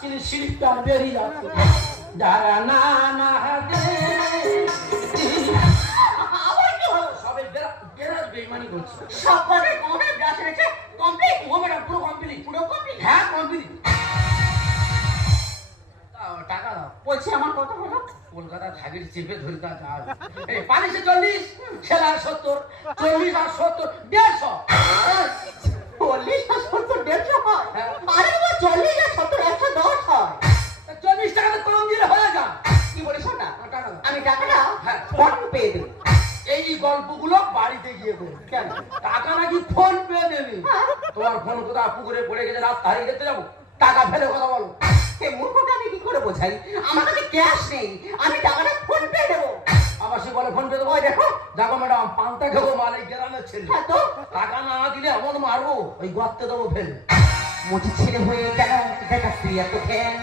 যাচ্ছিলি সিঁড়িটা বেরিয়ে যাচ্ছে যারা না না দে আবার কি হলো? সবে বেরাস বেইমানি করছে সকালে ঘুমে ব্রাশ রেখে কমপ্লিট। ও ম্যাডাম পুরো কমপ্লিট পুরো কমপ্লিট। হ্যাঁ কমপ্লিট টাকা দাও বলছি আমার কত হলো? কলকাতা থাকি চেপে ধরে তা যাও এই পালিশে 40 ছেলা 70 40 আর 70 150 40 আর 70 150 হয়। হ্যাঁ। আরে বাবা 40 আর 70 110 হয়। 40 টাকা তো কম দিলে হয়ে যা কি বলিস না? টাকা দাও আমি টাকাটা হ্যাঁ। ফোন পে দেব। এই গল্পগুলো বাড়িতে গিয়ে বল কেন? টাকা নাকি ফোন পে দেবে হ্যাঁ। তোমার ফোন কোথাও পুকুরে পড়ে গেছে রাত হারিয়ে যেতে যাবো টাকা ফেলে কথা বলো এই মূর্খটা আমি কি করে বোঝাই? আমার কাছে ক্যাশ নেই, আমি টাকাটা ফোন পে দেব। আবার সে বলে ফোন পে দেবো ওই দেখো। দেখো ম্যাডাম পান্তা খেবো মাল এই গ্রামের ছেলে হ্যাঁ তো টাকা না দিলে এমন মারবো ওই গর্তে দেবো ফেলে মুঠি ছেলে হয়ে কেন দেখাচ্ছি এত জ্ঞান?